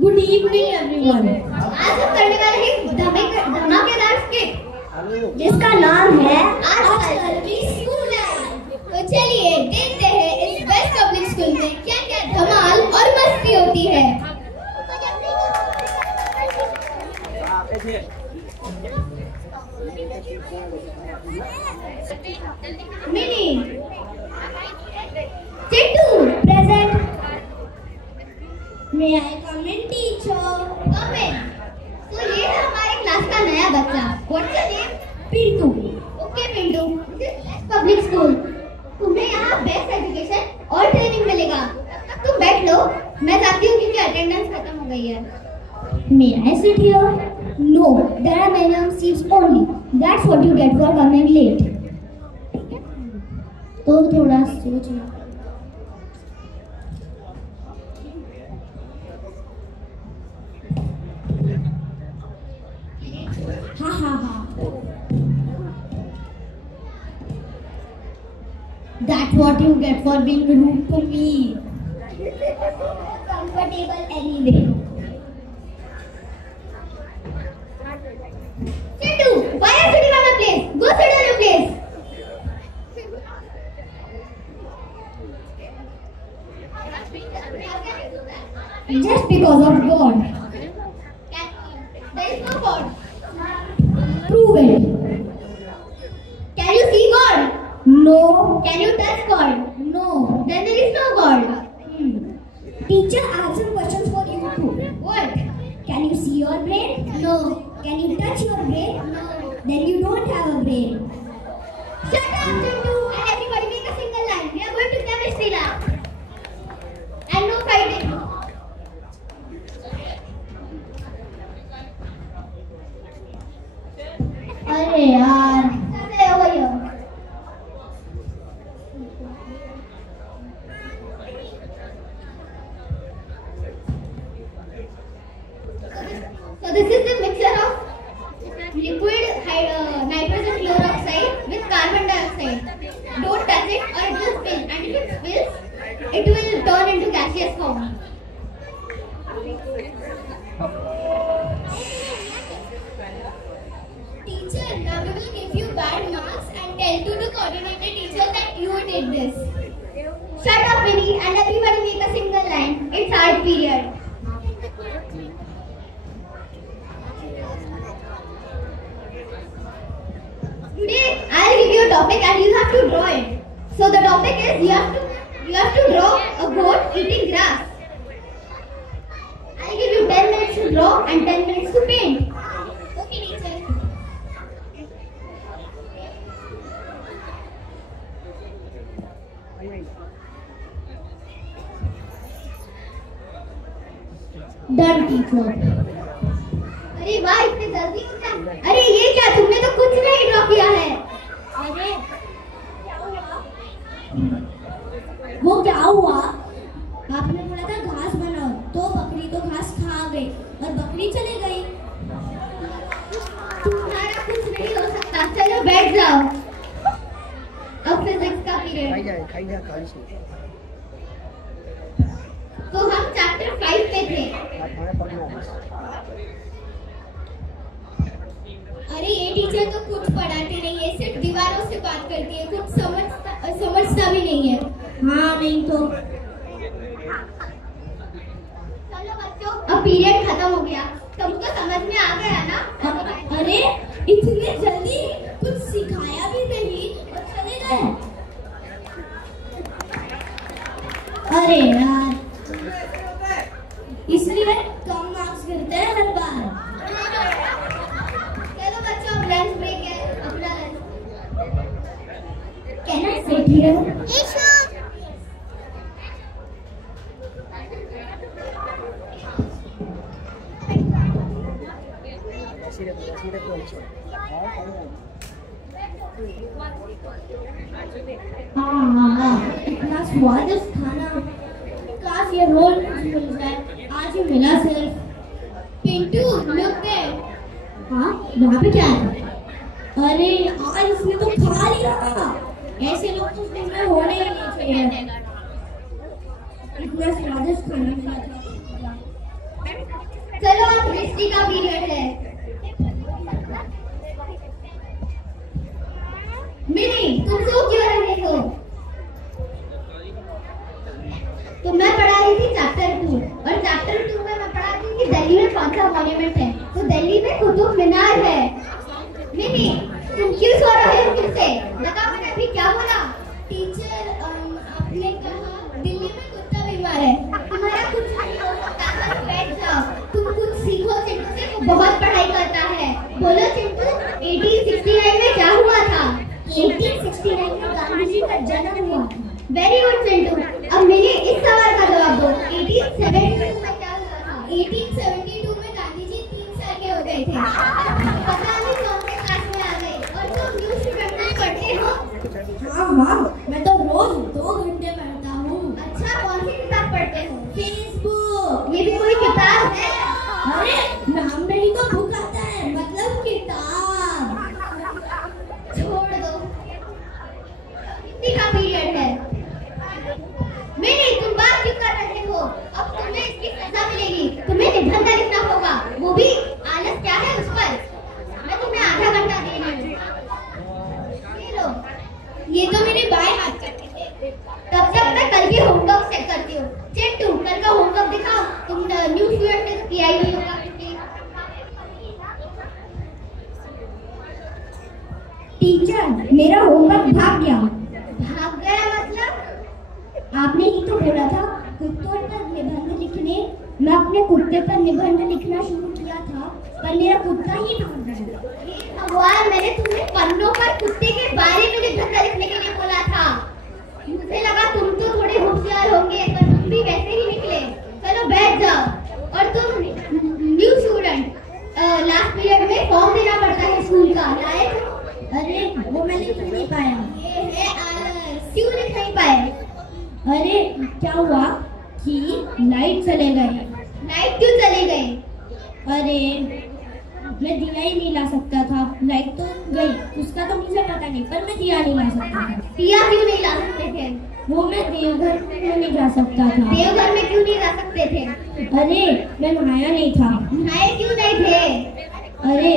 Good evening everyone. आज हम करने वाले हैं धमाकेदार स्किट जिसका नाम है आजकल की स्कूल लाइफ। तो चलिए देखते हैं इस बेस्ट पब्लिक स्कूल में क्या क्या धमाल और मस्ती होती है। Mini Chittu present. May I come in teacher. Come in. तो ये है हमारे क्लास का नया बच्चा। What's your name? Pintu. Okay Pintu, public school, तुम्हें यहाँ बेस्ट एजुकेशन और ट्रेनिंग मिलेगा। तुम बैठ लो, मैं जाती हूँ क्योंकि अटेंडेंस खत्म हो गई है। May I sit here? No, there are minimum seats only. That's what you get for coming late. तो थोड़ा सोचना। Ha. That's what you get for being rude to me. Comfortable anyway. Chintu, why are you sitting on your place? Go sit on your place. Just because of God. There is no God. Prove it. Can you see God? No. Can you touch God? No. Then there is no God. Teacher, I have some questions for you too. What? Can you see your brain? No. Can you touch your brain? No. Then you don't have a brain. Shut up, Chintu, and everybody make a single line. We are going to chemistry lab. And no fighting. अरे यार। Stay over here. So this is the mixture of liquid nitrogen chloroxide with carbon dioxide. Don't touch it or it will spill, and if it spills, it will turn into gaseous form. Teacher, now we will give you bad marks and tell to the coordinator teacher that you did this. Shut up, Vinny, and everybody make a single line. It's art period. Today, I'll give you a topic and you have to draw it. So the topic is you have to draw a goat eating grass. I'll give you 10 minutes to draw and 10 minutes to paint. Okay, teacher. Done, teacher. अरे वाह, इतने जल्दी किया। अरे ये क्या, तुमने तो कुछ नहीं ड्रॉ किया है। अरे वो क्या हुआ? आपने बोला था घास बनाओ, तो बकरी तो घास खा गई और बकरी चली गई। तुम्हारा कुछ नहीं हो सकता, चलो बैठ जाओ। अब फिजिक्स का पीरियड। तो हम चैप्टर 5 पे थे। अरे ये टीचर तो कुछ पढ़ाते नहीं है, सिर्फ दीवारों से बात करती है, कुछ समझता भी नहीं है। हाँ नहीं तो। चलो बच्चों, अब पीरियड खत्म हो गया, तुमको समझ में आ गया ना? अरे इतनी जल्दी कुछ सिखाया भी नहीं और चले गए। अरे यार, इसलिए कम मार्क्स गिरते हैं हर बार। चलो बच्चों, अब लंच ब्रेक है, अपना lunch. Can I sit here? हाँ, इतना स्वादिष्ट खाना। काश ये रोल मिल जाए, आज ही मिला सिर्फ। Pintu, look there. हाँ, यहाँ पे क्या है? अरे आज इसने तो खा लिया। ऐसे लोग तो स्कूल में होने ही नहीं चाहिए। इतना स्वादिष्ट खाना मिला था। केमिस्ट्री का पीरियड है। मिनी, तुम सो क्यों रहे हो? तो मैं पढ़ा रही थी चैप्टर 2 और चैप्टर 2 में मैं पढ़ा रही थी दिल्ली में कौन सा मॉन्यूमेंट है। तो दिल्ली में कुतुब मीनार है। मिनी, तुम क्यों सो रहे हो फिर से? लगा मैंने अभी क्या बोला? टीचर, आपने कहा दिल्ली में कुत्ता बीमार है। तुम्हारा कुछ नहीं हो सकता, बस बैठ जाओ। तुम कुछ सीखो, चिंटू से वो बहुत पढ़ाई करता है। बोलो चिंटू, 1869 में क्या हुआ था? 1869 में गांधी जी का जन्म हुआ था। Very good Chintu. अब मेरे इस सवाल का जवाब दो। 1872 में क्या हुआ था? 1872 में गांधी जी 3 साल के हो गए थे। पता नहीं कौन से क्लास में आ गए। और तुम न्यूज़ पेपर पढ़ते हो? हाँ, मैं तो रोज 2 घंटे पढ़ता हूँ। अच्छा, कौन सी किताब पढ़ते हो? फेसबुक। ये भी कोई किताब है? अरे नाम में ही तो बुक आता है, मतलब किताब। छोड़ दो, हिंदी का पीरियड है। मिनी, तुम बात क्यों कर रहे हो? अब तुम्हें इसकी सजा मिलेगी। तुम्हें निबंध लिखना होगा, वो भी आलस क्या है उस पर। मैं तुम्हें आधा घंटा दे रही हूँ। ये लो। ये तो मेरे बाएं हाथ का है। तब तक मैं कल की होमवर्क सेट करती हूँ। चिंटू, कल का होमवर्क दिखाओ। तुम न्यू स्टूडेंट ने किया ही नहीं होगा। टीचर, मेरा होमवर्क भाग गया। भाग गया मतलब? आपने ही तो बोला था कुत्तों पर निबंध लिखने। मैं अपने कुत्ते पर निबंध लिखना शुरू किया था, पर मेरा कुत्ता ही भाग गया। भगवान, मैंने तुम्हें पन्नों पर कुत्ते के बारे में निबंध लिखने के लिए बोला था। मुझे लगा तुम तो थोड़े होशियार होंगे, पर तुम भी वैसे ही निकले। चलो बैठ जाओ। और तुम न्यू स्टूडेंट, लास्ट पीरियड में फॉर्म देना पड़ता है स्कूल का, लाए थे? अरे वो मैं लिख नहीं पाया। ये है आलस। क्यों लिख नहीं पाए? अरे क्या हुआ कि लाइट चले गए। लाइट क्यों चले गए? अरे मैं दिया ही नहीं ला सकता था। लाइट तो गई, उसका तो मुझे पता नहीं, पर मैं दिया नहीं ला सकता था। दिया क्यों नहीं ला सकते थे? वो मैं देवघर में नहीं जा सकता था। देवघर में क्यों नहीं जा सकते थे? अरे मैं नहाया नहीं था। नहाए क्यों नहीं थे? अरे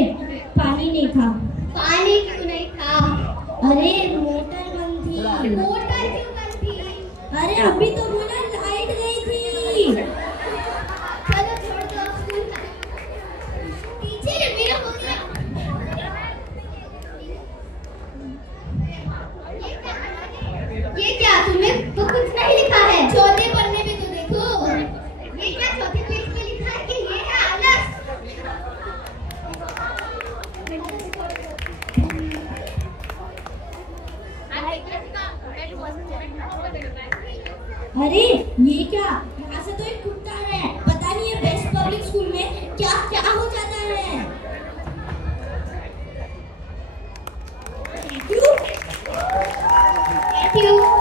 पानी नहीं था। पानी क्यों नहीं था? अरे मोटर बंद थी। मोटर क्यों बंद थी? अरे अभी तो बोला लाइट गई थी। चलो छोड़ दो स्कूल। टीचर, मेरा हो गया। ये क्या तुम्हें तो कुछ नहीं लिखा है? चौथे पन्ने पे तो देखो। ये क्या चौथे पेज पे लिखा है कि ये है आलस? अरे ये क्या, यहाँ से तो एक कुत्ता है। पता नहीं है बेस्ट पब्लिक स्कूल में क्या क्या हो जाता है। Thank you.